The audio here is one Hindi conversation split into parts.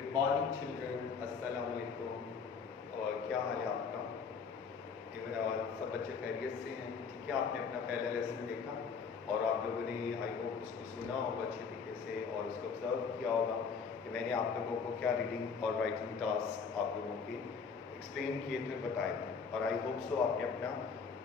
गुड मॉर्निंग चिल्ड्रन, अस्सलाम वालेकुम। और क्या हाल है आपका? सब बच्चे खैरियत से हैं? ठीक है, आपने अपना पहला लेसन देखा और आप लोगों ने आई होप उसको सुना होगा अच्छे तरीके से और उसको ऑब्जर्व किया होगा कि मैंने आप लोगों को क्या रीडिंग और राइटिंग टास्क आप लोगों के एक्सप्लेन किए थे, बताए थे। और आई होप सो आपने अपना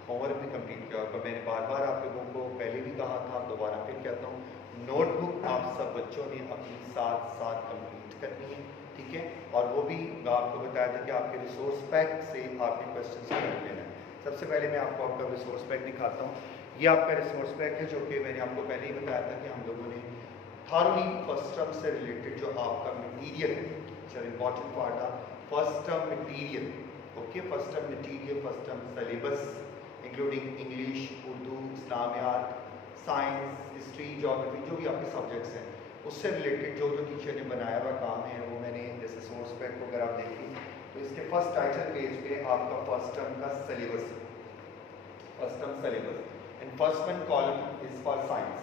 होमवर्क भी कंप्लीट किया होगा। मैंने बार बार आप लोगों को पहले भी कहा था, दोबारा फिर कहता हूँ, नोटबुक आप सब बच्चों ने अपनी साथ साथ कंप्लीट करनी है, ठीक है। और वो भी मैं आपको बताया था कि आपके रिसोर्स पैक से आपने क्वेश्चन कर लेना है। सबसे पहले मैं आपको आपका रिसोर्स पैक दिखाता हूँ। ये आपका रिसोर्स पैक है जो कि मैंने आपको पहले ही बताया था कि हम लोगों ने थॉरली फर्स्ट टर्म से रिलेटेड जो आपका मटीरियल है, चलो इंपॉर्टेंट पार्ट था first term material, okay. First term material, first term syllabus including English, Urdu, Islamiyat, science, history, geography, जो भी आपके सब्जेक्ट्स हैं उससे रिलेटेड जो जो टीचर ने बनाया हुआ काम है वो मैंने जैसे सोर्स पैक को अगर आप देखें तो इसके फर्स्ट टाइटल पेज पे आपका फर्स्ट टर्म का सिलेबस है, first term syllabus. And first one column is for science,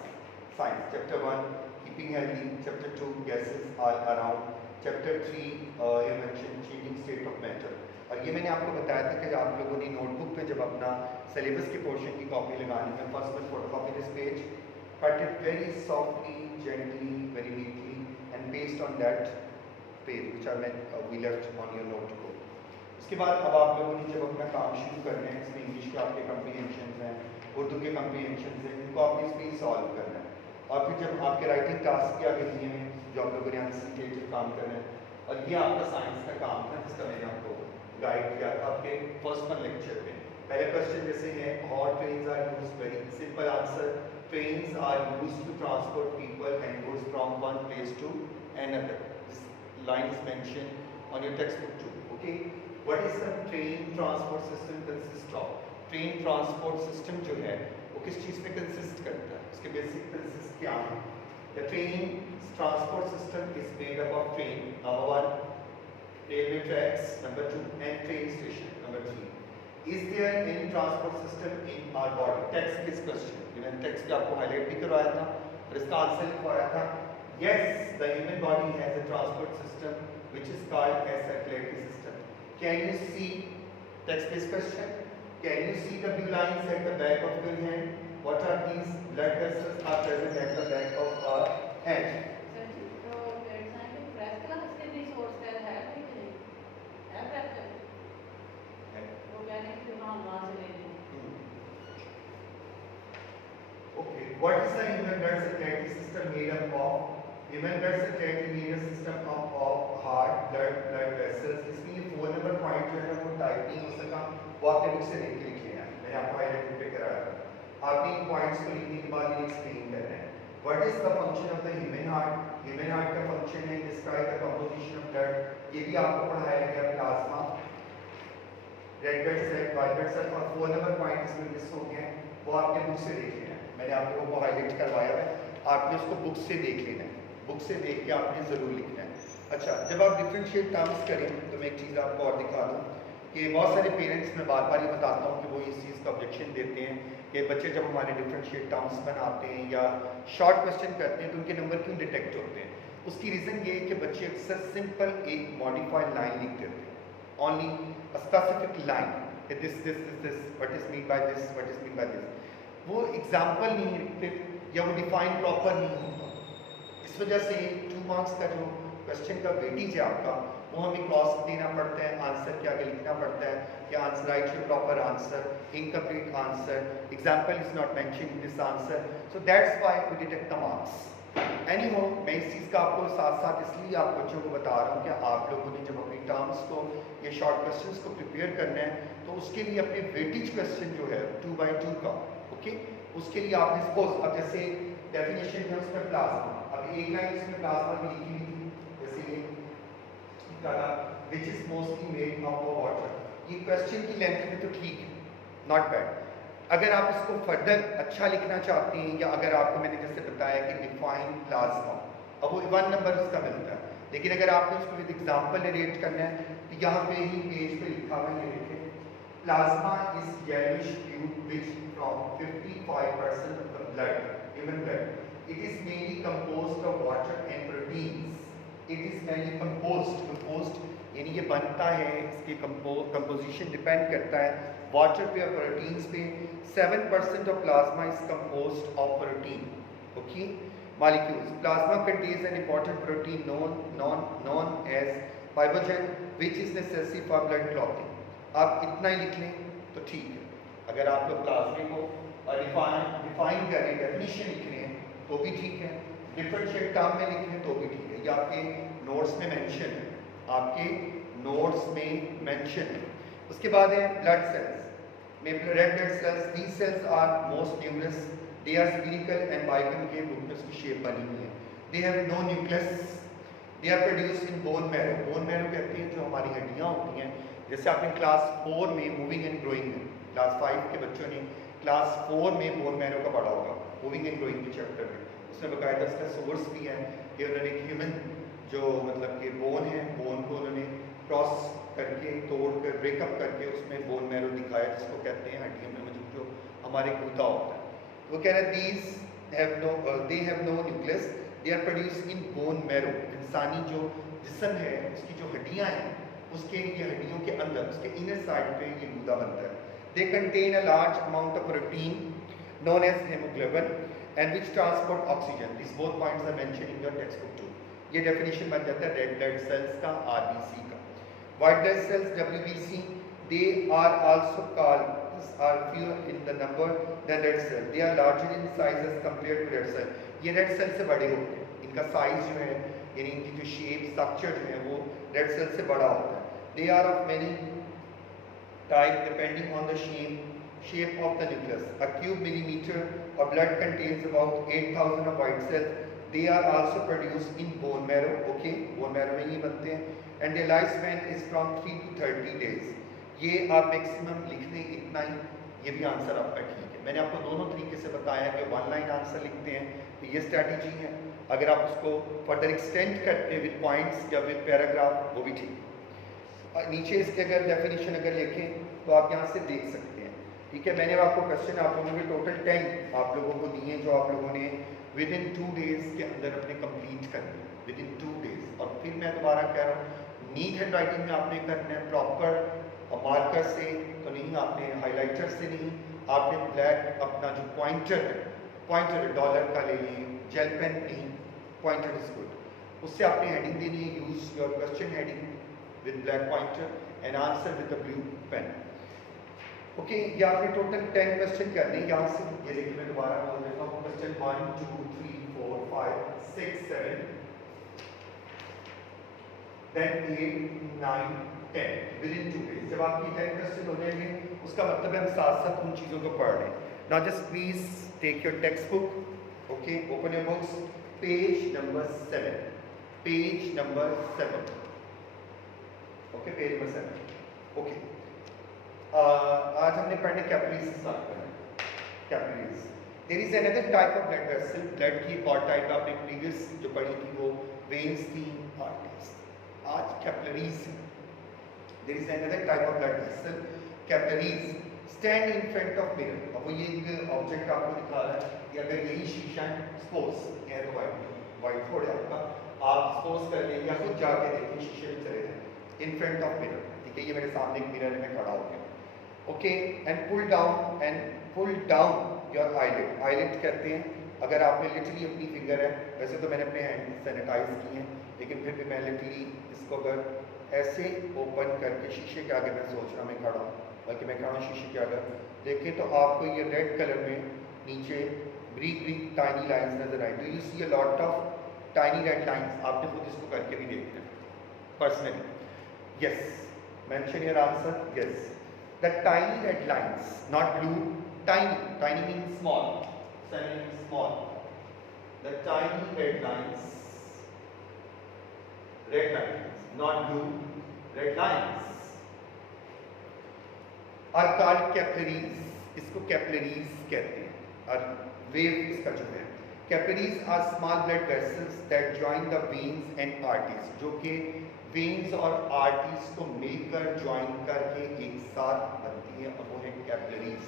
science chapter 1 keeping healthy, chapter 2 gases are around, chapter 3 ये mention changing state of matter. और ये मैंने आपको बताया था कि आप लोगों ने नोटबुक पे जब अपना सिलेबस के पोर्शन की कॉपी लगानी है, first one photocopy this page, cut it very softly, gently, very neatly, and paste on that page which I meant we left on your notebook. इसके बाद अब आप लोगों ने जब अपना काम शुरू करना है, इसमें इंग्लिश के आपके कम्प्रीहेंशन हैं, उर्दू के कम्प्रीहेंशन हैं, इनको आपने इस पर सॉल्व करना है। और फिर जब आपके राइटिंग टास्क के आगे दिए हैं जो आप लोगों ने एंटिसिपेटेड काम करना है, और ये आपका साइंस का काम था जिसका मैंने आपको गाइड किया था आपके फर्स्ट वन लेक्चर में। पहले क्वेश्चन जैसे है, how trains are used, very simple answer, trains are used to transport people and goods from one place to another. This line is mentioned on your textbook too, okay. What is the train transport system consist of? Train transport system जो है वो किस चीज़ पे consist करता है, उसके basic consist क्या है? The train transport system is made up of train, number 1, railway tracks, number 2, and train station, number 3. Is there any transport system in our body? Text किस question? मैंने टेक्स्ट पे आपको हाईलाइट भी करवाया था और इसका आंसर लिखवाया था, yes, the human body has a transport system which is called as circulatory system. Can you see text based question? Can you see the blue lines at the back of your hand? What are these blood vessels are present at the back of our hand? Okay, what is the human blood circulatory system made up of? Human blood circulatory made a system of heart, blood vessels. इसमें ये 4 नंबर पॉइंट जो है वो टाइप नहीं हो सका, वो आपने बुक से देख के लिख लेना है, मैंने आपको हाईलाइट पे कराया था। आपने इन पॉइंट्स को लिखने के बाद ये एक्सप्लेन करना है। What is the function of the human heart? Human heart का फंक्शन है describe the composition of blood, ये भी आपको पढ़ाया गया plasma, red blood cell, white blood cell, और 4 नंबर पॉइंट इसमें मिस हो गया है, वो आपने बुक से देख लेना है। मैंने आप लोगों को हाईलाइट करवाया है, आपने उसको बुक से देख लेना है, बुक से देख के आपने ज़रूर लिखना है। अच्छा, जब आप डिफरेंशिएट टर्म्स करें तो मैं एक चीज़ आपको और दिखा दूँ कि बहुत सारे पेरेंट्स, मैं बार बार ये बताता हूँ कि वो इस चीज़ का ऑब्जेक्शन देते हैं कि बच्चे जब हमारे डिफरेंशिएट टर्म्स बनाते हैं या शॉर्ट क्वेश्चन करते हैं तो उनके नंबर क्यों डिटेक्ट होते हैं। उसकी रीज़न ये है कि बच्चे अक्सर सिंपल एक मॉडिफाइड लाइन लिख देते हैं, only a specific line, this what is mean by this, what is mean by this. वो एग्जाम्पल नहीं लिखते या वो डिफाइन प्रॉपर नहीं होता। इस वजह से 2 मार्क्स का जो क्वेश्चन का वेटेज है आपका, वो हमें क्रॉस देना पड़ता है, आंसर के आगे लिखना पड़ता है कि answer write your proper answer, incomplete answer, example is not mention in this answer, so that's why we detect the marks. Anyhow, मैं इस चीज़ का आपको साथ साथ इसलिए आप बच्चों को बता रहा हूँ कि आप लोगों ने जब अपनी टर्म्स को या शॉर्ट क्वेश्चंस को प्रिपेयर करना है तो उसके लिए अपने वेटेज क्वेश्चन जो है 2x2 का, ओके, उसके लिए आपने सपोज अब जैसे डेफिनेशन है उसमें प्लाज्मा, अब एक लाइन इसमें प्लाज्मा की लिखी हुई थी, जैसे ये which is mostly made of water, ये क्वेश्चन की लेंथ में तो ठीक है, नॉट बैड। अगर आप इसको फर्दर अच्छा लिखना चाहते हैं या अगर आपको मैंने जैसे बताया कि डिफाइन प्लाज्मा, अब वो 1 नंबर उसका मिलता है, लेकिन अगर आपने उसको विद एग्जांपल रेट करना है तो यहाँ पे ही पेज पे लिखा हुआ है, लिखे plasma is yellowish fluid which from 55% of the blood, human blood, it is mainly composed of water and proteins, it is mainly compost यानी ये बनता है, इसकी कंपोजिशन डिपेंड करता है वाटर पे और प्रोटीन्स पे। 7% of plasma is compost of protein, okay molecules. Plasma contains an important protein known as fibrinogen, which is necessary for blood clotting. आप इतना ही लिख लें तो ठीक है। अगर आप लोग प्लाज्मा को डिफाइन कर रहे हैं, डेफिनेशन लिख रहे हैं तो भी ठीक है, डिफरेंशिएट टर्म में लिख रहे हैं तो भी ठीक है। ये आपके नोट्स में मेंशन है, आपके नोट्स में मेंशन है। उसके बाद है ब्लड सेल्स में red blood cells. These cells are most numerous, they are spherical and biconcave रूप में उसकी शेप बनी हुई है। They have no nucleus, they are produced in bone marrow. Bone marrow कहते हैं जो हमारी हड्डियाँ होती हैं, जैसे आपने क्लास 4 में मूविंग एंड ग्रोइंग में, क्लास 5 के बच्चों ने क्लास 4 में बोन मैरो का पढ़ा होगा, मूविंग एंड ग्रोइंग के चैप्टर में। उसमें बाकायदा उसका सोर्स भी है कि उन्होंने ह्यूमन जो मतलब कि बोन है, बोन को उन्होंने क्रॉस करके तोड़ कर ब्रेकअप करके उसमें बोन मैरो दिखाया, जिसको कहते हैं हड्डियों में मौजूद जो हमारे गुदा होता है। वो कह रहे हैं they have no nucleus, they are produced in bone marrow. इंसानी जो जिस्म है उसकी जो हड्डियाँ हैं उसके ये हड्डियों के अंदर उसके इनर साइड पे ये गुदा बनता है। They contain a large amount of protein known as hemoglobin and which transport oxygen. These both points are mentioned in your textbook too. ये definition बन जाता है रेड ब्लड सेल्स का, RBC का। White blood cells WBC, they are also called are fewer in the number than red cell. They are larger in size as compared to red cell. ये red cell से बड़े होते हैं, इनका size जो है यानी इनकी जो shape structure जो है वो red cell से बड़ा होता है। They are of many type depending on the shape of the nucleus. A cube millimeter of blood contains about 8,000 of white cells. They are also produced in bone marrow. Okay, bone marrow में ही बनते हैं. And their lifespan is from 3 to 30 days. ये आप मैक्सिमम लिख लें इतना ही, ये भी आंसर आपका ठीक है। मैंने आपको दोनों तरीके से बताया कि 1 लाइन आंसर लिखते हैं तो ये स्ट्रैटेजी है। अगर आप उसको फर्दर एक्सटेंड करते हैं विद पॉइंट्स या विद पैराग्राफ वो भी ठीक है। नीचे इसके अगर डेफिनेशन अगर लिखें तो आप यहाँ से देख सकते हैं, ठीक है। मैंने आपको क्वेश्चन आप लोगों के टोटल 10 आप लोगों को दिए जो आप लोगों ने विद इन 2 डेज के अंदर अपने कंप्लीट करने, विद इन 2 डेज। और फिर मैं दोबारा कह रहा हूँ, नीट हैंड राइटिंग में आपने करना है प्रॉपर मार्कर से तो नहीं, आपने हाइलाइटर से नहीं, आपने ब्लैक अपना जो पॉइंटर डॉलर का ले लें, जेल पेन नहीं, पॉइंटर इज गुड, उससे आपने हेडिंग देनी है। Use your question heading with black pointer and answer with the blue pen. Okay, ये आपने टोटल 10 क्वेश्चन करने हैं यहाँ से। ये देखिए मैं दोबारा बोल देता हूँ, question 1 2 3 4 5 6 7 then 8 9 10 with in 2 days. जब आपकी 10 क्वेश्चन हो जाएंगे उसका मतलब है हम साथ साथ उन चीज़ों को पढ़ रहे हैं। Now just please take your textbook, okay, open your books, page number 7, page number 7, okay, page number 7, okay. आज हमने पढ़ने कैपिलरीज स्टार्ट करना। Capillaries, there is another type of blood vessel. Blood की एक और टाइप आपने प्रीवियस जो पढ़ी थी वो वेन्स थी, आर्टरीज। आज capillaries. There is another type of blood vessel, capillaries, stand in front of mirror. अब वो ये एक ऑब्जेक्ट आपको दिखा रहा है कि अगर यही शीशा सपोज है तो वाइट बोर्ड है आपका, आप सपोज कर लें या खुद जाके देखें, शीशे में चले जाएं इन फ्रंट ऑफ मिरर, ठीक है। ये मेरे सामने एक मिरर में खड़ा हो गया, okay, and pull down your eyelid. Eyelid कहते हैं अगर आपने लिटरली अपनी फिंगर है, वैसे तो मैंने अपने हैंड सैनिटाइज किए हैं लेकिन फिर भी मैं लिटरली इसको अगर ऐसे ओपन करके शीशे के आगे, मैं सोच रहा मैं खड़ा हूँ, बल्कि मैं खड़ा हूँ शीशे के आगे, देखें तो आपको ये रेड कलर में नीचे ब्रीक टाइनी लाइंस नजर आए। Do you see a lot of tiny red lines? आपने खुद इसको करके भी देखना है personally. Yes, mention your answer. Yes, the tiny red lines, not blue, tiny means small, sunny means small. The tiny red lines, not blue, red lines are called capillaries. इसको capillaries कहते हैं। और wave इसका जो है, capillaries are small blood vessels that join the veins and arteries, जो कि वेन्स और आर्टरीज को मिलकर ज्वाइन करके एक साथ बनती है और वो है capillaries.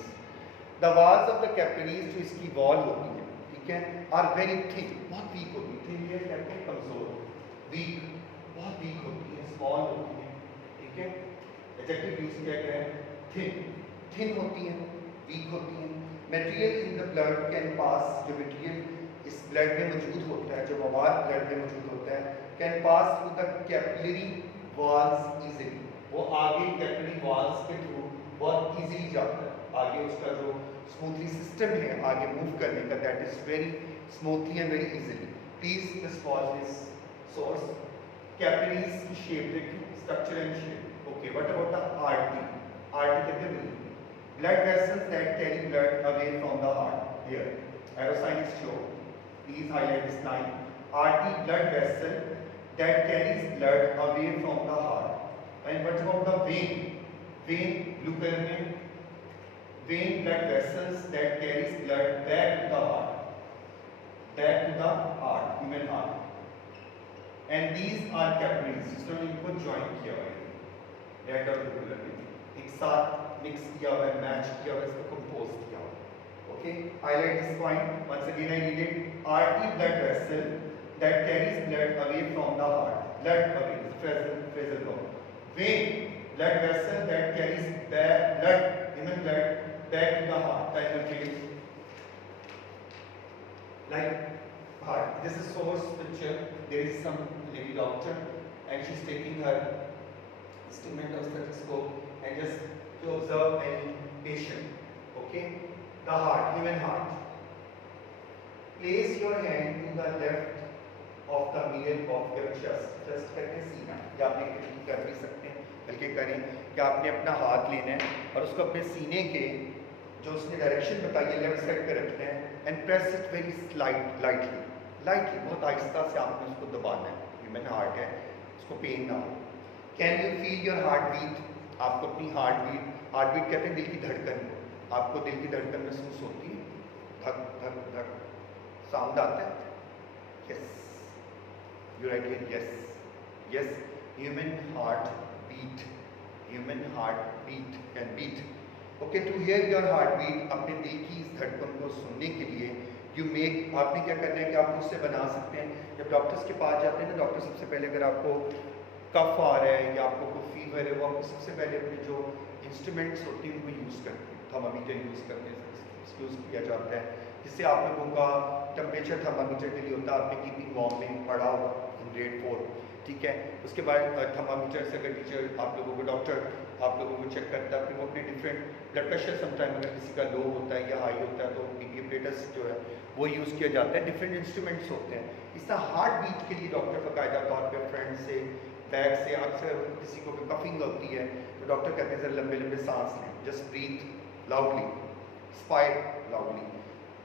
The walls of the capillaries, जो इसकी वॉल होती है, ठीक है, आर वेरी थिक, बहुत वीक होती है। थिक कहते हैं कमजोर, वीक, एडजेक्टिव यूज किया गया है थिन, थिन होती है, वीक होती है। Material in the blood can pass, जो मटेरियल इस ब्लड में मौजूद होता है, जो मवाद ब्लड में मौजूद होता है, can pass through the capillary walls easily, वो आगे कैपिलरी वॉल्स के थ्रू बहुत इजीली जाता है, आगे उसका जो स्मूथली सिस्टम है आगे मूव करने का, that is very smoothly and very easily. Please this was this source. Capillaries की शेप देखिए, structure and shape. Okay, what about the artery? Artery कहते हैं blood vessels that carry blood away from the heart. Here, arrow sign is shown. Please highlight this line. Artery, blood vessel that carries blood away from the heart. And what about the vein? Vein, blue color में, vein, blood vessels that carries blood back to the heart. Back to the heart, human heart. And these are capillaries. जिसमें इनको join किया हुआ है, red और blue color में, एक साथ मिक्स किया हुआ है, मैच किया हुआ है, इसको कंपोज किया हुआ है। Okay, highlight this point once again. I read it. Artery, blood vessel that carries blood away from the heart, blood away, phrasal verb. Vein, blood vessel that carries blood, human blood, back to the heart, that like heart. This is source picture. There is some lady doctor and she's taking her instrument or stethoscope and just to observe any patient. Okay, the heart, human heart. Place your hand to the left of the middle of your chest. Chest करके सीना, या आप कर भी सकते हैं, बल्कि करें कि आपने अपना हाथ लेना है और उसको अपने सीने के जो उसने डायरेक्शन बताई है लेफ्ट साइड पे रखते हैं, and press it very lightly, बहुत आहिस्ता से आपने उसको दबाना है। ह्यूमन हार्ट है, उसको पेन ना हो। Can you feel your heart beat? आपको अपनी हार्ट बीट कहते हैं दिल की धड़कन को, आपको दिल की धड़कन महसूस होती है, धक धक धक साउंड आता है? Yes, you right here, yes yes, human heart beat, human heart beat can beat. Okay, to hear your heart beat, अपने दिल की इस धड़कन को सुनने के लिए यू मेक, आपने क्या करना है कि आप उससे बना सकते हैं। जब डॉक्टर्स के पास जाते हैं ना, डॉक्टर सबसे पहले अगर आपको कफ आ रहा है या आपको कोई फीवर है, वो आपको सबसे पहले अपने जो इंस्ट्रूमेंट्स होती हैं उनको यूज़ करते हैं, थर्मामीटर यूज़ करते हैं, यूज़ किया जाता है, जिससे आप लोगों का टेम्परेचर थर्मामीटर के लिए होता है, आपने कीपिंग वार्म में पढ़ा हुआ इन ग्रेड 4, ठीक है। उसके बाद थर्मामीटर से अगर टीचर आप लोगों को, डॉक्टर आप लोगों को चेक करता है, फिर वो अपने डिफरेंट ब्लड प्रेशर समटाइम अगर किसी का लो होता है या हाई होता है तो बीपी अपरेटस जो है वो यूज़ किया जाता है, डिफरेंट इंस्ट्रूमेंट्स होते हैं। इस तरह हार्ट बीट के लिए डॉक्टर बाकायदा तौर पर फ्रेंड से, बैग से, अक्सर किसी को भी कफिंग होती है तो डॉक्टर कहते हैं सर लंबे लंबे सांस लें, just breathe loudly, spire loudly,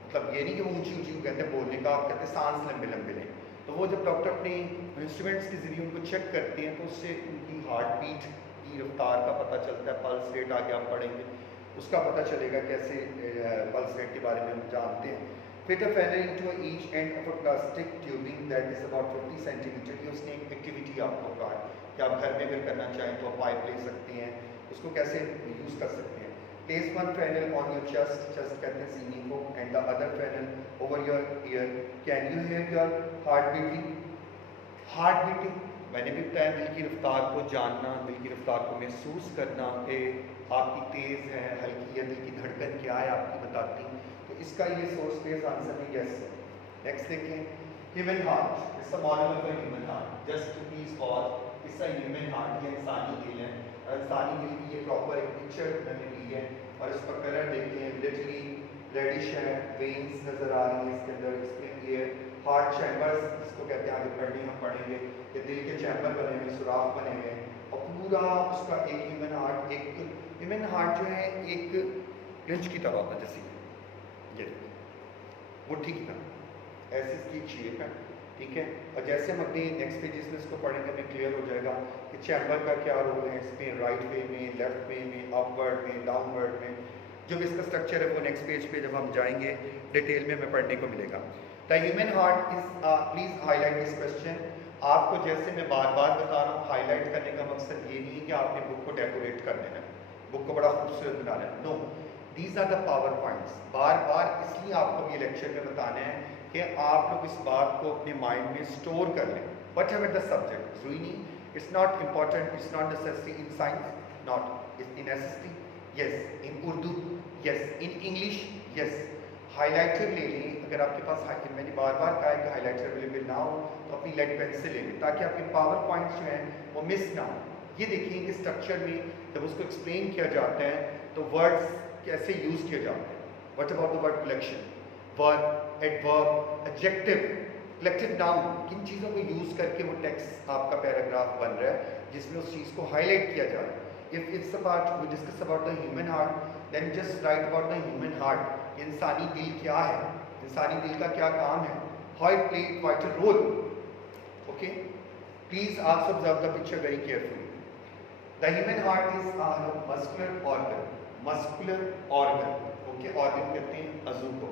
मतलब ये नहीं कि वो ऊंची ऊंची कहते हैं बोलने का, आप कहते हैं सांस लंबे लंबे लें। तो वो जब डॉक्टर अपने इंस्ट्रूमेंट्स के ज़रिए उनको चेक करते हैं तो उससे उनकी हार्ट बीट की रफ्तार का पता चलता है, पल्स रेट आगे आप पढ़ेंगे उसका पता चलेगा, कैसे पल्स रेट के बारे में हम जानते हैं। Fit a funnel into each end of a plastic tubing that is about 50 centimetre की उसने एक एक्टिविटी आपको कहा कि आप घर में अगर करना चाहें तो आप पाइप ले सकते हैं, उसको कैसे यूज़ कर सकते हैं। Place one funnel on your chest, chest कहते हैं सीने को, and the other funnel over your ear. Can you hear your heart beating? Heart beating मैंने भी बताया, दिल की रफ्तार को जानना, दिल की रफ्तार को महसूस करना कि आपकी तेज़ है, हल्की है, दिल की धड़कन क्या है आपकी बताती। तो इसका ये सोर्स बेस्ड आंसर है यस है। नेक्स्ट देखें, human heart, it's a model of a human heart, just to please pause. It's a human heart, ये इंसानी दिल है, और इंसानी दिल की ये प्रॉपर एक पिक्चर मैंने ली है और इसका कलर देखें, लिटरली रेडिश है, वेन्स नज़र आ रही है इसके अंदर, इसमें ये हार्ट चैम्बर्स जिसको कहते हैं, आगे पढ़ने हम पढ़ेंगे कि दिल के चैम्बर बने हुए, सुराख बने हुए हैं, और पूरा उसका एक ह्यूमन हार्ट, एक ह्यूमन हार्ट जो है एक क्लिंच की तरह होता है, जैसे ये मुट्ठी की तरह ऐसी इसकी एक शेप है, ठीक है। और जैसे हम अपने नेक्स्ट पेजेस में इसको पढ़ेंगे हमें क्लियर हो जाएगा कि चैम्बर का क्या रोल है इसमें, राइट वे में, लेफ्ट वे में, अपवर्ड में, डाउनवर्ड में, जो भी इसका स्ट्रक्चर है वो नेक्स्ट पेज पे जब हम जाएंगे डिटेल में हमें पढ़ने को मिलेगा। The human heart is, please highlight this question. आपको जैसे मैं बार बार बता रहा हूँ, हाईलाइट करने का मकसद ये नहीं है कि आपने बुक को डेकोरेट कर देना है, बुक को बड़ा खूबसूरत बनाना है, no, these are the power points. बार बार इसलिए आपको ये लेक्चर में बताना है कि आप लोग इस बात को अपने माइंड में स्टोर कर लें, वट एवर द सब्जेक्ट, ज़रूरी नहीं, it's not important, it's not necessary in science not. In SST yes, in Urdu yes, in English yes. Highlighter ले लें, अगर आपके पास मैंने बार बार कहा है कि हाइलाइटर अवेलेबल ना हो तो अपनी लेड पेंसिल ले लें ताकि आपके पावर पॉइंट्स जो हैं वो मिस ना हो. ये देखिए कि स्ट्रक्चर में जब उसको एक्सप्लेन किया जाता है तो वर्ड्स कैसे यूज़ किए जाते हैं. What about the word collection, verb, adverb, adjective, collective noun, किन चीज़ों को यूज़ करके वो टेक्स्ट आपका पैराग्राफ बन रहा है जिसमें उस चीज़ को हाईलाइट किया जा रहा है. If it's about we discuss about the human heart, then just write about the human heart. इंसानी दिल क्या है, इंसानी दिल का क्या काम है, how it play vital role. Okay, please also observe the picture very carefully. The human heart is a muscular organ, muscular organ. Okay, organ कहते हैं अज़ू को,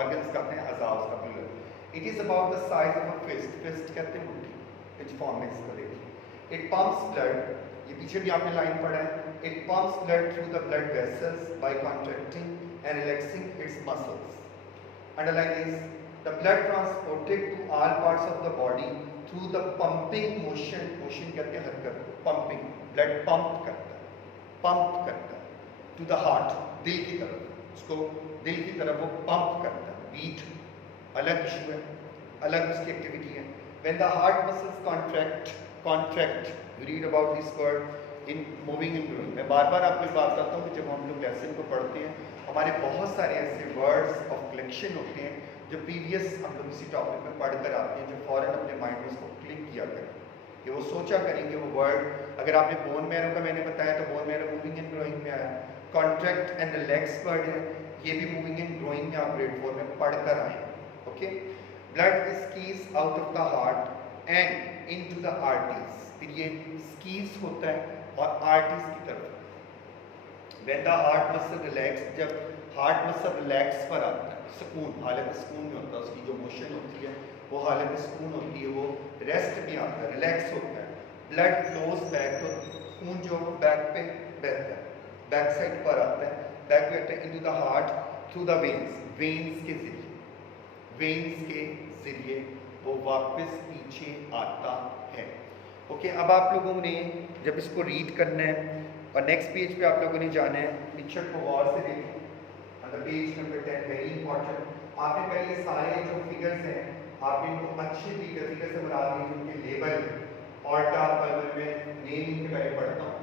ऑर्गन्स कहते हैं अज़ा उसका plural. It is about the size of a fist, fist कहते हैं मुट्ठी. पिच फॉर्म में इसको देखिए. इट पंप्स ब्लड, ये पीछे भी आपने लाइन पढ़ा है. It pumps blood through the blood vessels by contracting and relaxing its muscles. Underline this: the blood transported to all parts of the body through the pumping motion. Motion कहते हैं हरकत, pumping. Blood pump करता है, pump करता है to the heart, दिल की तरफ. उसको दिल की तरफ वो pump करता है. Beat अलग इशू है, अलग उसकी एक्टिविटी है. When the heart muscles contract, you read about this word in moving and growing. मैं बार बार आपको बात करता हूँ कि जब हम लोग लेसन को पढ़ते हैं हमारे बहुत सारे ऐसे वर्ड्स ऑफ कलेक्शन होते हैं जो प्रीवियस हम लोग किसी टॉपिक में पढ़ कर आते हैं, जो फ़ौरन अपने माइंड में उसको क्लिक किया करें कि वो सोचा करेंगे वो वर्ड. अगर आपने बोन मैरो का मैंने बताया तो bone marrow moving and growing में आया. कॉन्ट्रैक्ट एंड रिलैक्स वर्ड है, ये भी मूविंग एंड ग्रोइंग में आप ग्रेड 4 में पढ़ कर आए. Okay, blood squeeze out of the heart and into the arteries. फिर ये स्कीज होता है और आर्टरीज की तरफ. When the heart muscle relax, जब हार्ट मसल रिलैक्स पर आता है, सुकून, हालत सुकून में होता है, उसकी जो मोशन होती है वो हालत सुकून होती है, वो रेस्ट में आता है, रिलैक्स होता है. ब्लड फ्लोज बैक, तो खून जो बैक पे बहता है, बैक साइड पर आता है, बैक पे आता है into the heart through the veins, veins के जरिए, वेन्स के जरिए वो वापस पीछे आता है. ओके, अब आप लोगों ने जब इसको रीड करना है और नेक्स्ट पेज पे आप लोगों ने जाना है, पिक्चर को गौर से देखिए. Page number 10 very important. आपने पहले ये सारे जो फिगर्स हैं आपने इनको अच्छे तरीके से बना दिए, जिनके लेबल ऑर्टा पल्मन में नेम इनके पहले पढ़ता हूँ.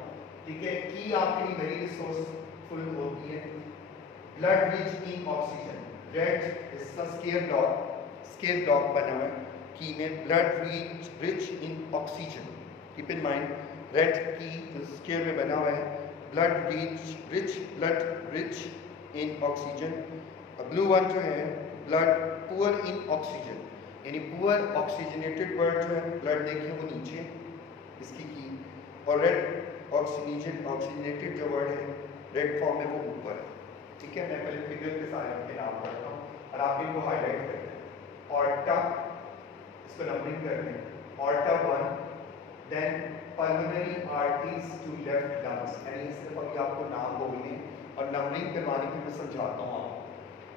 ठीक है, की आपके लिए वेरी रिसोर्सफुल होती है. Blood rich in oxygen, red इसका स्केयर डॉग बना हुआ है की में. Blood rich in oxygen, keep in mind red की स्केयर में बना हुआ है. Blood rich in oxygen. Blue one जो है ब्लड पुअर इन ऑक्सीजन, यानी पुअर ऑक्सीजनेटेड वर्ड जो है ब्लड देखिए वो नीचे इसकी की, और रेड ऑक्सीजनेटेड जो वर्ड है रेड फॉर्म में वो ऊपर है. ठीक है, मैं पहले फिगर के सारे उनके नाम पढ़ता हूँ और आप इनको हाईलाइट करते हैं. ऑर्टा, इसको नंबरिंग करते हैं. Aorta 1, then pulmonary arteries to left lungs, यानी सिर्फ अभी आपको नाम बोलने और नंबरिंग करवाने की मैं समझाता हूँ आपको.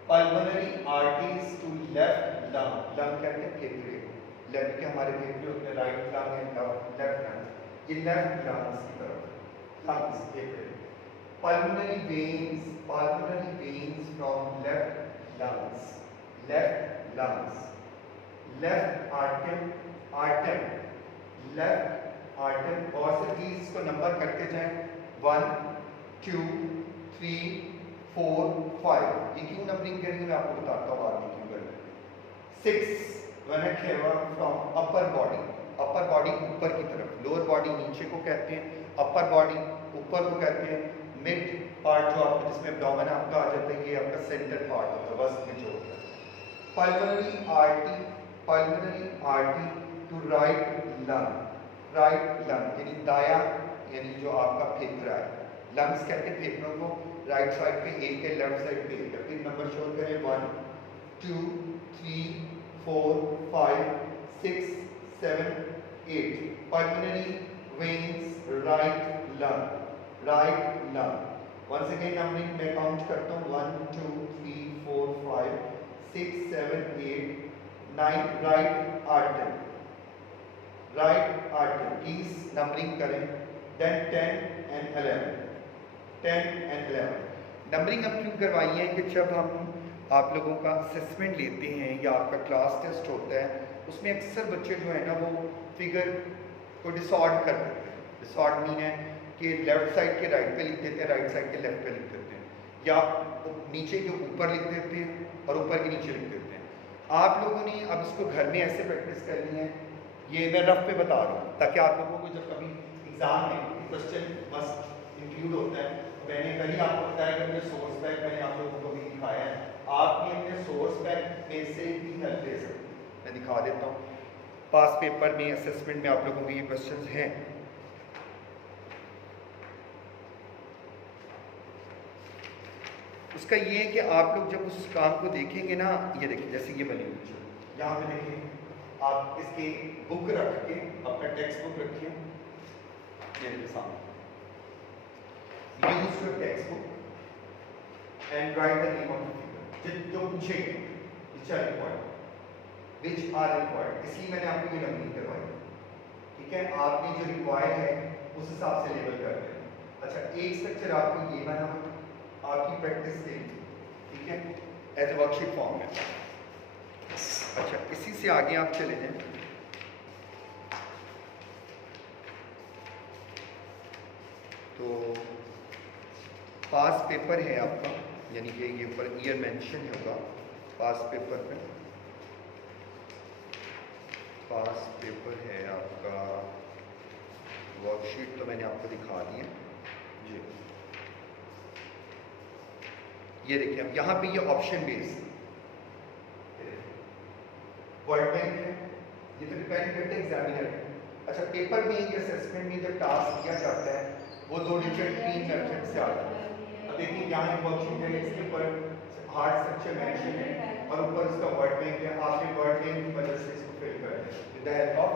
Pulmonary arteries to left lung, lung कहते हैं फेफड़े, लेफ्ट के हमारे फेफड़े होते हैं, right lung and left lung, ये लेफ्ट लंग्स की तरफ, लंग्स फेफड़े. Pulmonary veins from left lungs, left Artem, left Artem. और से प्लीज इसको नंबर करते जाएं, 1 2 3 4 5. ये क्यों नंबरिंग करेंगे मैं आपको बताता हूँ बाद में क्यों करना है. 6 फ्रॉम अपर बॉडी ऊपर की तरफ, लोअर बॉडी नीचे को कहते हैं, अपर बॉडी ऊपर को कहते हैं. मिड पार्ट जो आपका जिसमें एब्डोमेन आपका आ जाता है, ये आपका सेंटर पार्ट होता है, वस्त में जो होता है. Pulmonary artery to right lung, यानी दाया, यानी जो आपका फेफड़ा है. लंग्स कहते हैं फेफड़ों को, राइट साइड पे एक है, लेफ्ट साइड पे एक है. फिर नंबर शो करें 1 2 3 4 5 6 7 8. Pulmonary veins right lung. Once again numbering मैं काउंट करता हूँ 1 2 3 4 5 6 7 8 9. राइट आर्टरी प्लीज नंबरिंग करें. Then 10 and 11, 10 and 11। नंबरिंग अब क्यों करवाई है कि जब हम आप लोगों का असेसमेंट लेते हैं या आपका क्लास टेस्ट होता है, उसमें अक्सर बच्चे जो है ना वो फिगर को डिसऑर्ड कर देते हैं। डिसऑर्ड मीन है कि लेफ्ट साइड के राइट पे लिख देते हैं, राइट साइड के लेफ्ट पे लिख देते हैं, या नीचे के ऊपर लिख देते हैं और ऊपर के नीचे लिख देते हैं। आप लोगों ने अब इसको घर में ऐसे प्रैक्टिस करनी है, ये मैं रफ पे बता रहा हूँ ताकि आप लोगों को जब कभी एग्जाम में क्वेश्चन मस्ट इंक्लूड होता है। मैंने कल ही आपको बताया कि अपने सोर्स बैग मैंने आप लोगों को भी दिखाया है, आप भी अपने सोर्स बैग में से भी हेल्प ले सकते हैं। मैं दिखा देता हूँ, पास पेपर में असेसमेंट में आप लोगों के ये क्वेश्चंस हैं। उसका ये है कि आप लोग जब उस काम को देखेंगे ना, ये देखिए जैसे ये बनी हुई है, यहाँ पे देखिए आप इसकी बुक रख के अपना टेक्स्ट बुक रखिए, ये सामने use your text book and right the name of the figure जो पूछेंगे विच आर रिक्वायर्ड, इसलिए मैंने आपको ये नंबरिंग करवाई, ठीक है। आपने जो रिक्वायर्ड है उस हिसाब से लेबल कर दें। अच्छा, एक स्ट्रक्चर आपको ये बना आपकी प्रैक्टिस के लिए, ठीक है, एज ए वर्कशीट फॉर्म में। अच्छा, इसी से आगे आप चले जाएं। तो पास पेपर है आपका, यानी कि ये पर ईयर मेंशन होगा पास पेपर पे। पास पेपर है आपका, वर्कशीट तो मैंने आपको दिखा दी है जी। ये देखिए अब यहाँ पे ये ऑप्शन बेस वर्ड बैंक है, ये तो डिपेंड करते हैं एग्जामिनर। अच्छा, पेपर में ये असेसमेंट में जब टास्क किया जाता है वो 2 डिफरेंट 3 मेथड से आता है। अब देखिए यहाँ एक वर्कशीट है, इसके ऊपर हार्ड स्ट्रक्चर मेंशन है और ऊपर इसका वर्ड बैंक है। आपने वर्ड बैंक की मदद से इसको फिल कर दें with the help of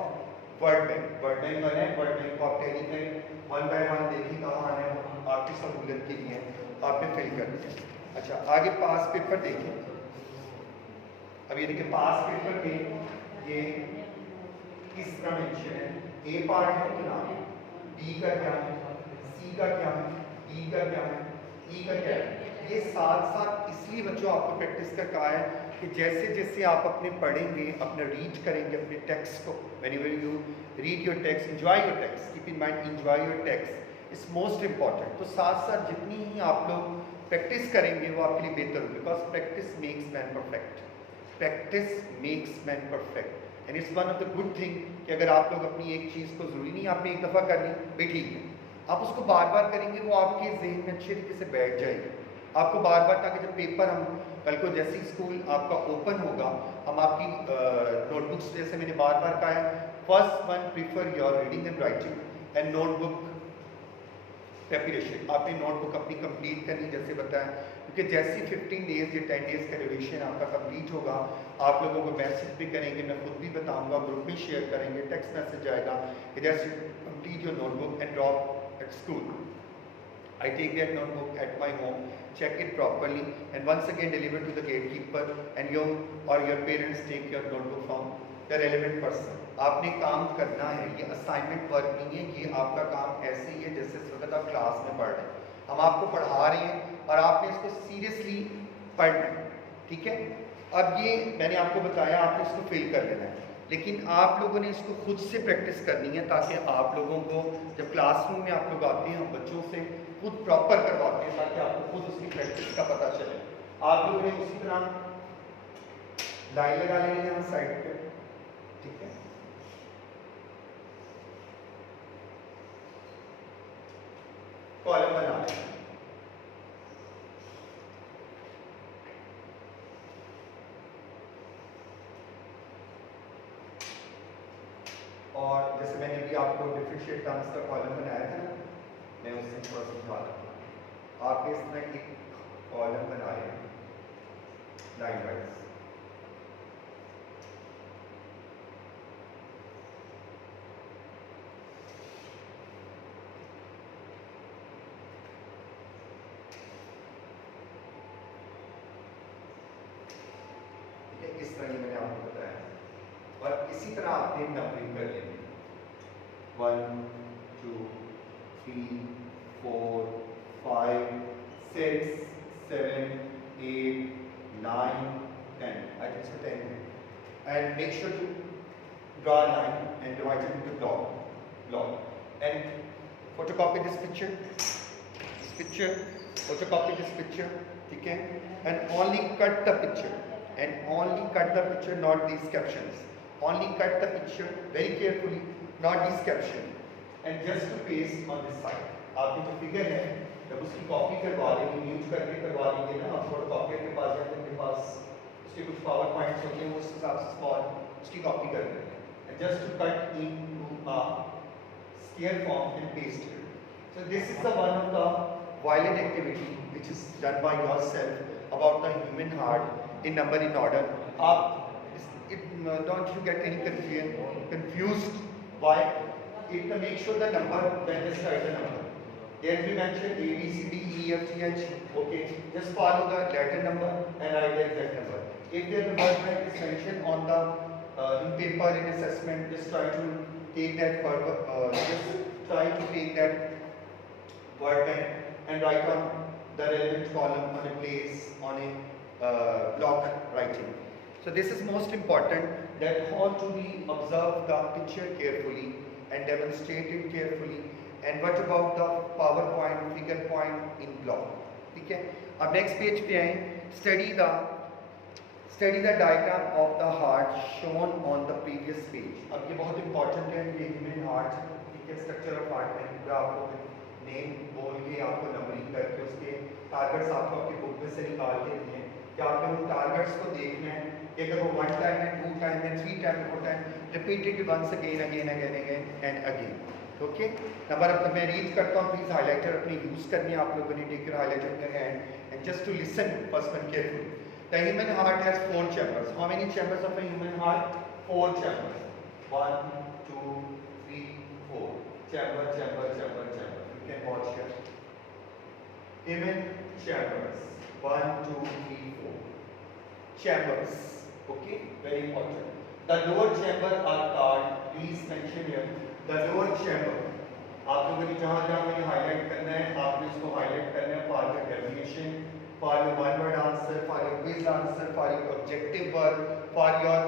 word bank. Word bank बना है, वर्ड बैंक को आप टैली करें, 1 बाय 1 देखिए कहाँ आना है, आपकी सहूलियत के लिए आपने फिल कर दिया। अच्छा, आगे पास पेपर देखें। अब ये देखिए पास पेपर में ये किस तरह मेंशन है, ए पार्ट है क्या, बी का क्या है, सी का क्या है, ई का क्या है, ई का क्या है। ये साथ साथ इसलिए बच्चों आपको प्रैक्टिस का कहा है कि जैसे जैसे आप अपने पढ़ेंगे, अपने रीड करेंगे अपने टेक्स्ट को, whenever you read your text, enjoy your text, keep in mind enjoy your text is most important. तो साथ साथ जितनी ही आप लोग प्रैक्टिस करेंगे वो आपके लिए बेहतर हो, because practice makes man perfect. Practice makes man perfect and it's one of the good thing कि अगर आप लोग अपनी एक चीज़ को, ज़रूरी नहीं आपने एक दफ़ा कर ली भाई ठीक है, आप उसको बार बार करेंगे, वो आपके जहन में अच्छे तरीके से बैठ जाएगी। आपको बार बार, ताकि जब पेपर हम कल को जैसे ही स्कूल आपका ओपन होगा, हम आपकी नोटबुक्स, जैसे मैंने बार बार कहा है, first one prefer your reading and writing and notebook preparation. आपने नोटबुक अपनी कंप्लीट करनी, जैसे बताया, क्योंकि जैसे 15 डेज या 10 डेज का रिविजन आपका कंप्लीट होगा, आप लोगों को मैसेज भी करेंगे, मैं खुद भी बताऊंगा, ग्रुप में शेयर करेंगे, टेक्स्ट मैसेज आएगा, जैसे complete your notebook and drop at school. I take that notebook at my home, check it properly, and once again deliver to the gatekeeper, and you or your parents take your notebook from the relevant person. आपने काम करना है, ये असाइनमेंट वर्क नहीं है, ये आपका काम ऐसे ही है जैसे इस वक्त आप क्लास में पढ़ रहे हैं, हम आपको पढ़ा रहे हैं और आपने इसको सीरियसली पढ़ना है, ठीक है। अब ये मैंने आपको बताया, आपने इसको फिल कर लेना है, लेकिन आप लोगों ने इसको खुद से प्रैक्टिस करनी है, ताकि आप लोगों को जब क्लासरूम में आप लोग आते हैं, हम बच्चों से खुद प्रॉपर करवाते हैं, ताकि आपको खुद उसकी प्रैक्टिस का पता चले। आप लोगों ने उसी तरह लाइन लगा लेनी है यहाँ साइड पे, ठीक है। कॉलम बना लेना, और जैसे मैंने अभी आपको डिफरेंशिएट टर्म्स का कॉलम बनाया था ना, मैं उससे थोड़ा समझा दूँगा। आपने इस तरह एक कॉलम बना लेना लाइन वाइज, इस तरह ही मैंने आपको बताया, और इसी तरह आपने नंबरिंग कर लेनी, 1 2 3 4, 5, 6, 7, 8, 9, 10. I think so 10. And make sure to draw a line and divide it into block. And photocopy this picture, photocopy this picture, okay? And only cut the picture. Not these captions. Only cut the picture very carefully, not these captions. And just to paste on this side. आपकी जो फिगर है जब उसकी कॉपी करवा लेंगे, यूज करके करवा लेंगे ना, आप फोटोकॉपियर के पास जाते हैं, उनके पास उसके कुछ पावर पॉइंट्स होते हैं, वो उस हिसाब से स्मॉल उसकी कॉपी कर देते हैं. And just to cut into a square form and paste it. So this is the one of the violent activity which is done by yourself about the human heart in number in order. Don't you get any confused? Why? It make sure the number, then just write the number. Then we mentioned A, B, C, D, E, F, G, H. Okay, just follow the letter number and write the exact number. If the number is mentioned on the in paper in assessment, just try to take that word and write on the relevant column on a place on a block writing. So this is most important, that how to be observe the picture carefully and demonstrate it carefully. And what about the PowerPoint, figure point in block? Okay. अब next page पे आए, study the diagram of the heart shown on the previous page. अब ये बहुत important है, ये human heart, ठीक है, structure of heart में पूरा आपको name बोल के आपको numbering करके उसके targets आपको आपकी book में से निकाल के दिए हैं कि आपको उन targets को देखना है कि अगर वो 1 time है, 2 time है, 3 time, 4 time, repeated once again and again. Okay, number अब मैं रीड करता हूँ, प्लीज हाईलाइटर अपने यूज करनी है आप लोगों ने, take your highlighter in your hand and just to listen first one carefully. The human heart has 4 chambers. How many chambers of a human heart? 4 chambers. 1 2 3 4 chamber. You can watch here. Human chambers 1 2 3 4 chambers. Okay, very important. The lower chamber are called, please mention here, the lower chamber. आप लोगों ने जहाँ मैंने हाईलाइट करना है, आपने इसको हाईलाइट करना है for your definition, for your one word answer, for your quiz answer, for your objective work, for your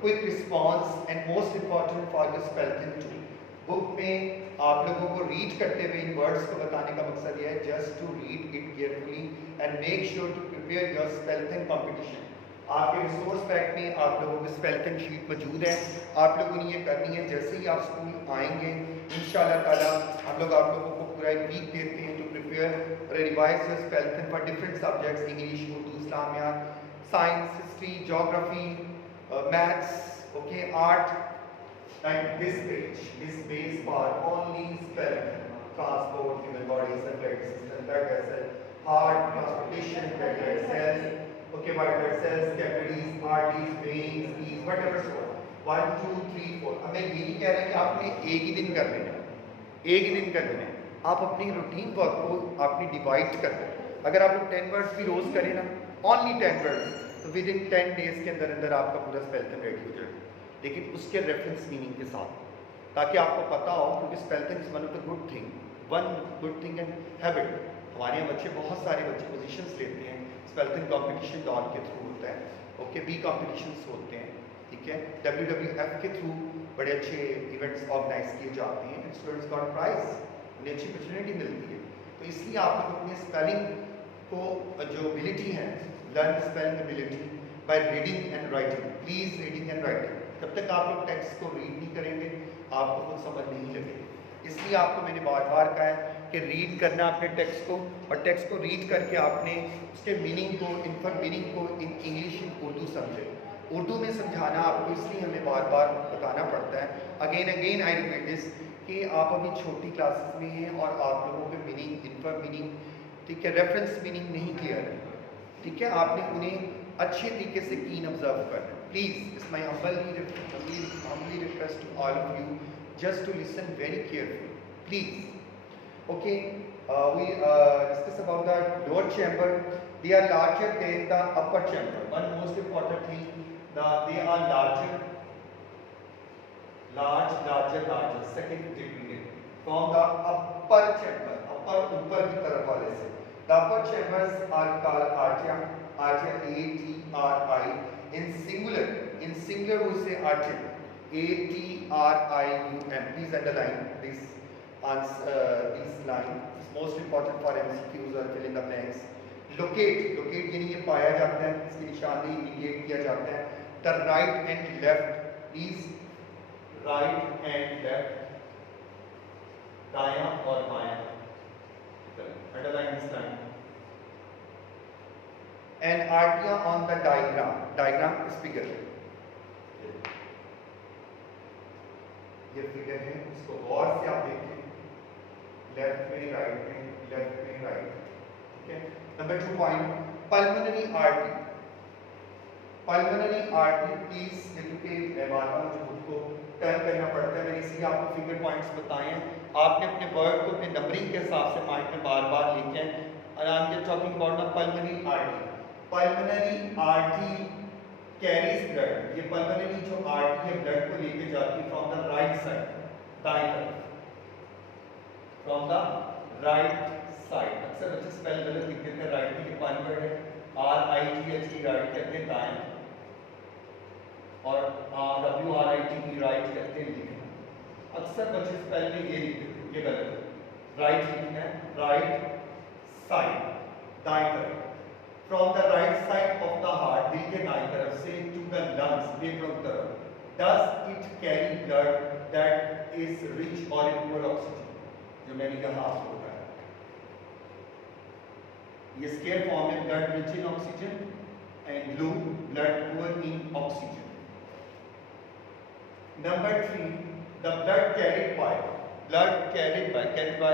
quick response and most important for your spelling too. Book में आप लोगों को रीड करते हुए इन वर्ड्स को बताने का मकसद यह है, just to read it carefully and make sure to prepare your spelling competition. आपके रिसोर्स पैक में आप लोगों की स्पेलिंग शीट मौजूद है, आप लोगों ने ये करनी है. जैसे ही आप स्कूल आएंगे इंशाल्लाह ताला हम लोग आप लोगों को पूरा एक वीक देते हैं to prepare revise your spelling for different subjects, English, Urdu, Islamiyat, science, history, geography, maths, okay, art. And this page for only spelling, transport, human bodies, circulatory system, blood vessel, heart, transportation, red blood cells, okay, white blood cells, capillaries, arteries, veins, knees, whatever so. 1 2 3 4. अब मैं ये नहीं कह रहा कि आपने एक ही दिन कर लेना है, आप अपनी रूटीन वर्क को आपने डिवाइड कर दें. अगर आप लोग 10 वर्ड्स भी रोज करें ना, only 10 वर्ड्स, तो विद इन 10 डेज के अंदर आपका पूरा स्पेलिंग रेडी हो जाएगा, लेकिन उसके रेफरेंस मीनिंग के साथ, ताकि आपको पता हो, क्योंकि spelling is one of the one good thing and habit. हमारे यहाँ बच्चे, बहुत सारे बच्चे पोजीशंस लेते हैं, स्पेलिंग कंपटीशन दौर के थ्रू होता है, ओके, बी कॉम्पिटिशन्स होते हैं, ठीक है, WWF के थ्रू बड़े अच्छे इवेंट्स ऑर्गेनाइज किए जाते हैं, स्टूडेंट्स गॉट प्राइज, उन्हें अच्छी अपॉर्चुनिटी मिलती है. तो इसलिए आप लोग अपने स्पेलिंग को जो एबिलिटी है, learn spelling ability by reading and writing. Please reading and writing. जब तक आप लोग टेक्स्ट को रीड नहीं करेंगे आपको कुछ समझ नहीं लगेगी. इसलिए आपको मैंने बार बार कहा है कि रीड करना अपने टेक्स्ट को, और टेक्स्ट को रीड करके आपने उसके मीनिंग को, इनफर मीनिंग को इन इंग्लिश इन उर्दू समझे. उर्दू में समझाना आपको इसलिए हमें बार बार बताना पड़ता है, अगेन आई रिपीट दिस, कि आप अभी छोटी क्लासेस में हैं और आप लोगों के मीनिंग, इनफर मीनिंग, ठीक है, रेफरेंस मीनिंग नहीं क्लियर है, ठीक है, आपने उन्हें अच्छे तरीके से कीन ऑब्जर्व करना है. Please, it's my humbly request to all of you just to listen very carefully, please. Okay, we discuss about the lower chamber. They are larger than the upper chamber. One most important thing, they are larger, second degree from the upper chamber. पर ऊपर की तरफ वाले से। The upper chambers are called atrium, atrium A T R I in singular we say atrium, A T R I U M. Please underline this answer, this line is most important for MCQs or fill in the blanks. Locate यानी ये पाया जाता है, इसकी निशानदेही इंडिकेट किया जाता है। The right and left, please right and left, दायां और बायां, underline this line. And arteria on the diagram is figure, ये फिगर है, इसको गौर से आप देखें, लेफ्ट में राइट में, लेफ्ट में राइट, ठीक है। Number 2 point, pulmonary artery, please ये क्योंकि बार बार मुझे खुद को टर्न करना पड़ता है, मैंने इसलिए आपको फिगर पॉइंट्स बताए हैं। आपने अपने वर्ड को अपने नंबरिंग के हिसाब से माइंड में बार बार लिखे हैं। और I am talking about the pulmonary artery carries blood, ये पल्मोनरी जो आर्टरी है ब्लड को लेके जाती है फ्रॉम द राइट साइड, दाएं तरफ, फ्रॉम द राइट साइड। अक्सर बच्चे स्पेल गलत लिख देते हैं, राइट में वन वर्ड है RIGHT राइट कहते हैं दाएं, और WRITE राइट कहते हैं लिखना। अक्सर बच्चे स्पेल में ये लिख देते हैं, ये गलत है, राइट लिखना है, राइट साइड दाएं तरफ, from the right side of the heart, दिल के दाएं तरफ से, टू द लंग्स, फेफड़ों की तरफ, does it carry blood that is rich और इन पुअर ऑक्सीजन, जो मैंने कहा आपको बताया। ये स्केयर फॉर्म है, blood rich in oxygen and blue blood poor in oxygen. Number 3, the blood carried by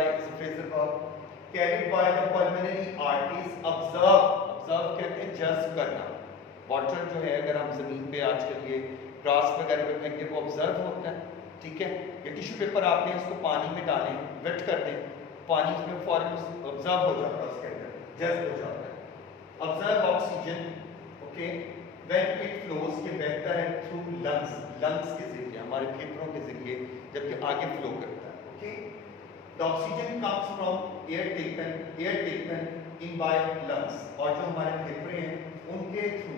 is a phrasal verb, carried by the pulmonary arteries, observe कहते हैं जज्ब करना। वाटर जो है अगर हम जमीन पे आजकल ये ग्रास वगैरह पे फेंकते हैं वो ऑब्जर्व होता है, ठीक है। ये टिश्यू पेपर आपने उसको पानी में डालें, वेट कर दें, पानी में फौरन ऑब्जर्व हो जाता है, उसके अंदर जज्ब हो जाता है। Observe oxygen, okay, when it flows, ये बहता है थ्रू लंग्स के जरिए, हमारे फेफड़ों के जरिए जब ये आगे फ्लो करता है, okay. The oxygen comes from air taken in by lungs, और जो हमारे फेफड़े हैं उनके थ्रू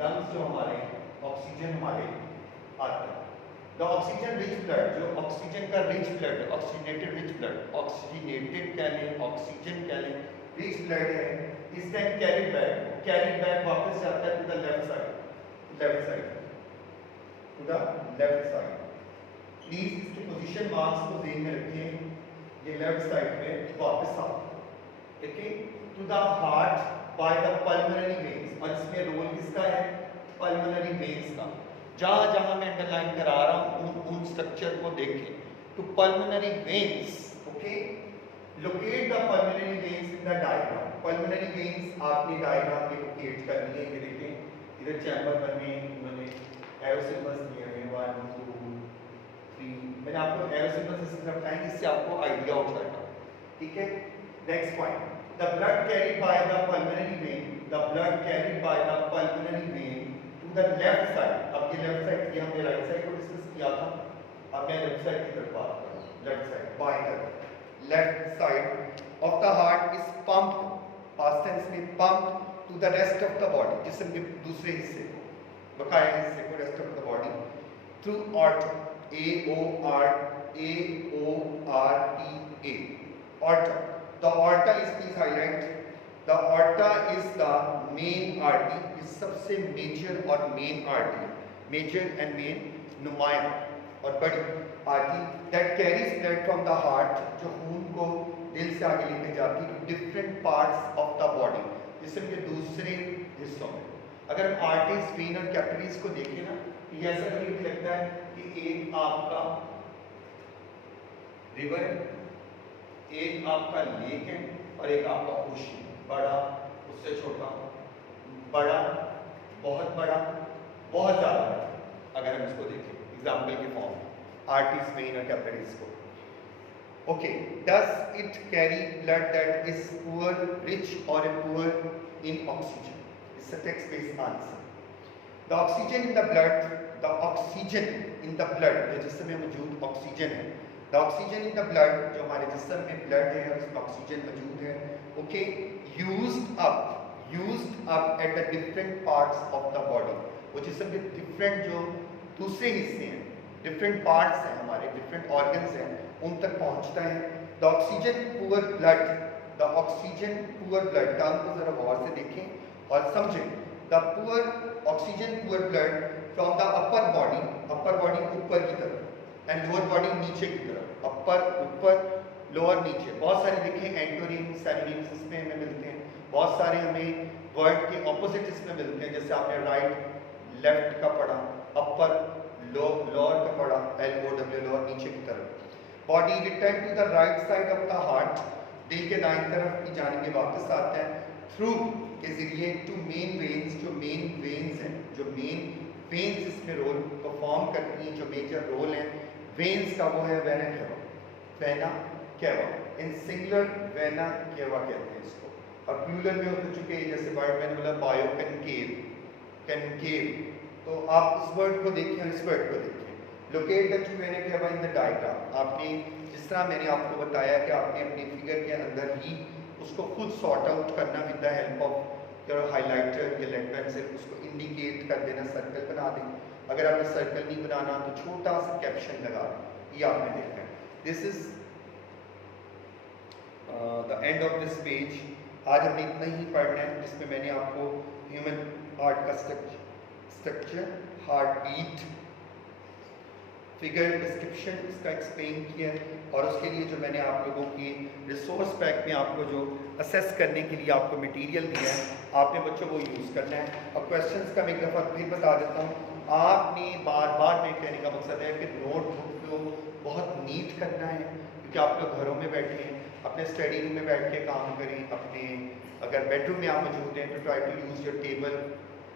लंग्स जो हमारे ऑक्सीजन हमारे आता है। द ऑक्सीजन रिच ब्लड, जो ऑक्सीजन का rich blood, oxygenated rich blood, oxygenated कह लें, ऑक्सीजन कह लें, रिच ब्लड है, इज देन कैरी बैक वापस जाता है to the left side, to the left side. Please इसकी पोजीशन मार्क्स को ध्यान में रखिए, ये लेफ्ट साइड पे वापस आता है, okay, to the heart by the pulmonary veins, और इसमें रोल किसका है, पल्मोनरी वेन्स का। जहां जहां मैं अंडरलाइन करा रहा हूं उन स्ट्रक्चर को देखें, two pulmonary veins, okay. Locate the pulmonary veins in the diagram, pulmonary veins आपने डायग्राम में लोकेट करनी है। ये देखें इधर चैम्बर बने, उन्होंने एरो सिंबल्स दिए हैं 1 2 3, मैंने आपको एरो सिंबल्स इस तरह बताएंगे, इससे आपको आइडिया हो जाएगा, ठीक है। Next point, the blood carried by the pulmonary vein, the blood carried by the pulmonary vein to the left side. अब ये लेफ्ट साइड, ये हमने राइट साइड को डिस्कस किया था, अब मैं लेफ्ट साइड की तरफ बात कर रहा हूं। लेफ्ट साइड, बाएं तरफ, left side of the heart is pumped, past tense में pumped, to the rest of the body, जिस्म के दूसरे हिस्से को, बकाया हिस्से को, rest of the body, through aorta, AORTA, aorta. The aorta is, please highlight, the aorta is the main artery, is सबसे मेजर और main artery, major and main, नुमाया और बड़ी artery, that carries blood from the heart, जो खून को दिल से आगे लेके जाती है different parts of the body, जिस्म के दूसरे हिस्सों में। अगर हम आर्टरीज, वेन और कैपिलरीज को देखें ना, ये ऐसा कभी लगता है कि एक आपका रिवर है, एक आपका लेक है और एक आपका ओशन, बड़ा उससे छोटा, बड़ा बहुत बड़ा, बहुत ज़्यादा बड़ा, अगर हम इसको देखें एग्जाम्पल के फॉर्म में, आर्टरीज, वेन और कैपिलरीज को, okay. Does it carry blood that is poor, rich और poor in oxygen? It's a text based answer. The oxygen in the blood, the oxygen in the blood, जो जिसमें मौजूद ऑक्सीजन है, the oxygen in the blood, जो हमारे जिस्म में ब्लड है उसमें ऑक्सीजन मौजूद है, okay, used up at the different parts of the body, वो जिस्म के डिफरेंट जो दूसरे हिस्से हैं, डिफरेंट पार्ट्स हैं हमारे, डिफरेंट ऑर्गन्स हैं, उन तक पहुंचता है। The oxygen poor blood, the oxygen poor blood, term को जरा गौर से देखें और समझें। The poor oxygen poor blood from the upper body ऊपर की तरफ एंड लोअर बॉडी नीचे की तरफ, अपर ऊपर लोअर नीचे, बहुत सारे देखें एंटोनिम सैनोनिम्स इसमें हमें मिलते हैं, बहुत सारे हमें वर्ड के ऑपोजिट इसमें मिलते हैं, जैसे आपने राइट लेफ्ट का पढ़ा, अपर लोअर का पढ़ा, LOW लोअर नीचे की तरफ। Body return to the right side of the heart, दिल के दाईं तरफ की जानिब वापस आता है थ्रू के जरिए टू मेन वेन्स, जो मेन वेन्स हैं, जो मेन वेन्स इसमें रोल परफॉर्म करती हैं, जो मेजर रोल है वेन्स का, वो है वेना केवा, वेना केवा, इन सिंगुलर वेना केवा कहते हैं इसको, और प्लूरल में हो चुके हैं, जैसे वर्ड मैंने बोला बायो कनकेव, तो आप इस वर्ड को देखें, इस वर्ड को देखें, locate the two vena cava in the diagram. आपने जिस तरह मैंने आपको बताया कि आपने अपने फिगर के अंदर ही उसको खुद सॉर्ट आउट करना with the help of your highlighter या लेड पेंसिल, उसको इंडिकेट कर देना, सर्कल बना दें। अगर आपने सर्कल नहीं बनाना तो छोटा सा कैप्शन लगा दें, ये आपने देखना है। This is the end of this page. आज हमने इतना ही पढ़ना है, जिसमें मैंने आपको ह्यूमन हार्ट का structure, heart beat, figure description इसका एक्सप्लेन किया है, और उसके लिए जो मैंने आप लोगों की रिसोर्स पैक में आपको जो असेस करने के लिए आपको मटेरियल दिया है, आपने बच्चों को यूज़ करना है। और क्वेश्चंस का मैं एक दफ़ा फिर बता देता हूँ, आपने बार बार मैं कहने का मकसद है कि नोटबुक को बहुत नीट करना है, क्योंकि आप लोग घरों में बैठे हैं, अपने स्टडी रूम में बैठ के काम करें, अपने अगर बेडरूम में आप मौजूद हैं तो try to use your table,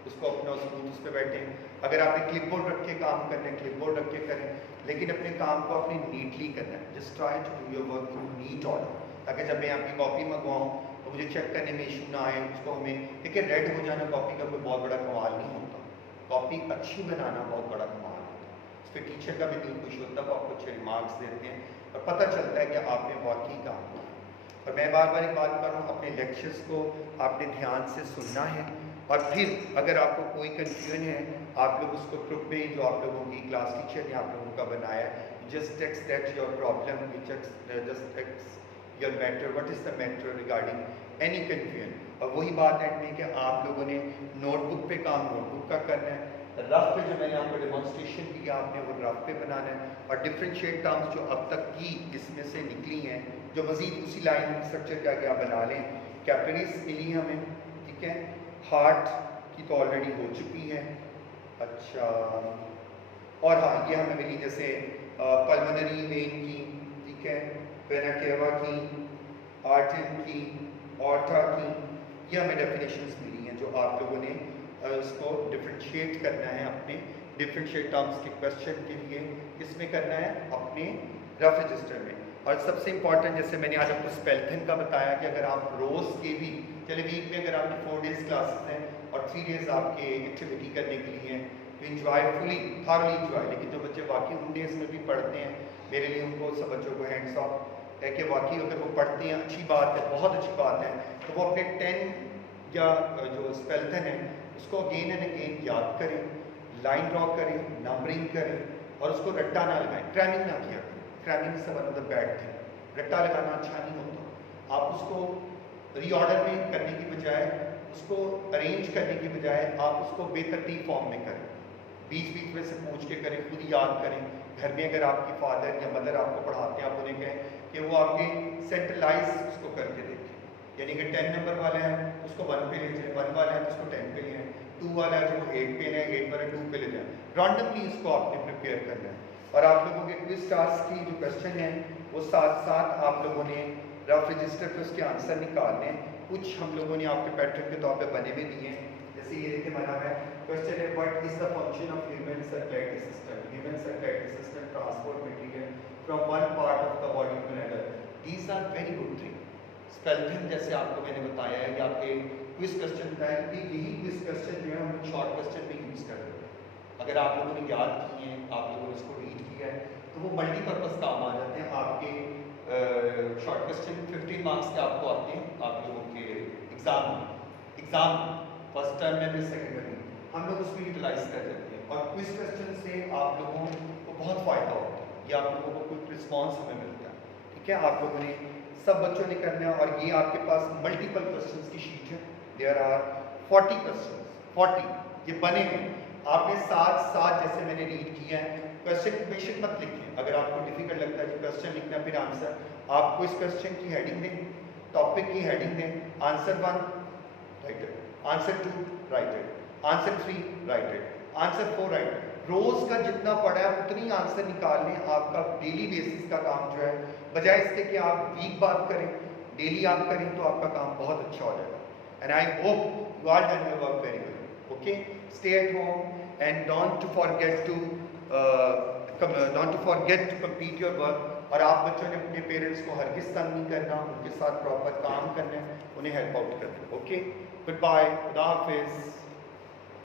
उसको अपना उस पर बैठें। अगर आपने क्लिपबोर्ड रख के काम करना है, क्लिपबोर्ड रख के करें, लेकिन अपने काम को अपने नीटली करना है। Just try to do your work in neat order, ताकि जब मैं आपकी कॉपी मंगवाऊँ तो मुझे चेक करने में इशू ना आए। उसको हमें, देखिए रेड हो जाना कॉपी का कोई बहुत बड़ा कमाल नहीं होता, कॉपी अच्छी बनाना बहुत बड़ा कमाल होता है। उस पर टीचर का भी दिल खुश होता है, वो आपको अच्छे रिमार्क्स देते हैं और पता चलता है कि आपने वाकई काम किया। और मैं बार बार एक बात कर रहा हूँ, अपने लेक्चर्स को आपने ध्यान से सुनना है, और फिर अगर आपको कोई कन्फ्यूजन है, आप लोग उसको ग्रुप में जो आप लोगों की क्लास टीचर ने आप लोगों का बनाया है, just text that your problem, just text your matter, what is the matter regarding any confusion. और वही बात है कि आप लोगों ने नोटबुक पे काम नोटबुक का करना है, रफ पे जो मैंने आपको डेमोन्स्ट्रेशन दिया आपने वो रफ पे बनाना है, और डिफरेंशिएट टर्म्स जो अब तक की इसमें से निकली हैं, जो मज़ीद उसी लाइन स्ट्रक्चर के आगे आप बना लें। कैपिलरीज मिली हमें, ठीक है, हार्ट की तो ऑलरेडी हो चुकी है, अच्छा, और हाँ ये हमें मिली जैसे पल्मोनरी वेन की, ठीक है, वेना केवा की, आर्टरी की, ऑर्था की, ये हमें डेफिनेशंस मिली हैं, जो आप लोगों ने उसको डिफ्रेंशिएट करना है अपने डिफरेंशिएट टर्म्स के क्वेश्चन के लिए। किसमें करना है? अपने रफ रजिस्टर में। और सबसे इंपॉर्टेंट, जैसे मैंने आज आपको स्पेल्थन का बताया कि अगर आप रोज़ के भी, चले वीक में अगर आपकी 4 डेज़ क्लासेस हैं और 3 डेज़ आपके एक्टिविटी करने के लिए हैं, तो इंजॉय फुली थारली इंजॉय। लेकिन जो बच्चे बाकी उन डेज़ में भी पढ़ते हैं, मेरे लिए उनको सब बच्चों को हैंड्स ऑफ है कि वाकई अगर वो पढ़ते हैं अच्छी बात है, बहुत अच्छी बात है, तो वो अपने 10 या जो स्पेल्थन है उसको अगेन एंड अगेन याद करें, लाइन ड्रॉ करें, नंबरिंग करें, और उसको रट्टा ना लगाएं, क्रैमिंग ना किया करें। Cramming is one of the bad thing, रट्टा लगाना अच्छा नहीं होता। आप उसको रीऑर्डर में करने की बजाय, उसको अरेंज करने की बजाय आप उसको बेतरतीब फॉर्म में करें, बीच बीच में से पूछ के करें, खुद याद करें। घर में अगर आपकी फादर या मदर आपको पढ़ाते हैं, आप उन्हें कहें कि वो आपके सेंट्रलाइज उसको करके देखें, यानी कि 10 नंबर वाला है उसको 1 पे ले जाए, 1 वाला है उसको 10 पे ले जाए, 2 वाला है जो 8 पे है, 8 वाला 2 पे ले जाए। रैंडमली इसको आपने प्रिपेयर करना है। और आप लोगों के क्विज टास्क की जो क्वेश्चन है वो साथ साथ आप लोगों ने रफ रजिस्टर पे उसके आंसर निकालने हैं। कुछ हम लोगों ने आपके पैटर्न के तौर पे बने हुए दिए हैं, जैसे ये देखिए बना है क्वेश्चन है, what is the function of human circulatory system? Human circulatory system transport material from one part of the body to another. These are very good thing. स्पेल्थिंग जैसे आपको मैंने बताया है कि आपके क्विज क्वेश्चन बताया कि यही क्विज क्वेश्चन जो है हम लोग शॉर्ट क्वेश्चन में यूज़ कर रहे हैं। अगर आप लोगों ने याद किए हैं, आप लोगों ने इसको रीड किया है, तो वो मल्टीपर्पज़ काम आ जाते हैं। मार्क्स के आपको आते हैं आप लोगों के एग्जाम फर्स्ट टर्म में फिर सेकेंड में हम लोग उसको यूटिलाइज कर लेते हैं और क्विज क्वेश्चन से आप लोगों को बहुत फ़ायदा होता है, ये आप लोगों को क्विक रिस्पॉन्स हमें मिलता है। ठीक है, आप लोगों ने सब बच्चों ने करना है और ये आपके पास मल्टीपल क्वेश्चंस की शीट है। देयर आर 40 क्वेश्चंस, 40 ये बने हुए। आपने साथ साथ जैसे मैंने रीड किया है, क्वेश्चन बेशक मत लिखें, अगर आपको डिफिकल्ट लगता है कि क्वेश्चन लिखना फिर आंसर, आपको इस क्वेश्चन की हेडिंग दें, टॉपिक की हेडिंग दें, answer 1 write it, answer 2 write it, answer 3 write it, answer 4 write it. रोज का जितना पढ़ा है उतनी आंसर निकालने, आपका डेली बेसिस का काम जो है, बजाय इसके कि आप वीक बात करें, डेली आप करें तो आपका काम बहुत अच्छा हो जाएगा। And I hope you are done your work very well. Okay, stay at home and don't forget to complete your work. और आप बच्चों ने अपने पेरेंट्स को हरगिज़ तंग नहीं करना, उनके साथ प्रॉपर काम करना है, उन्हें हेल्प आउट करना है। ओके, गुड बाय, खुदा हाफिज़।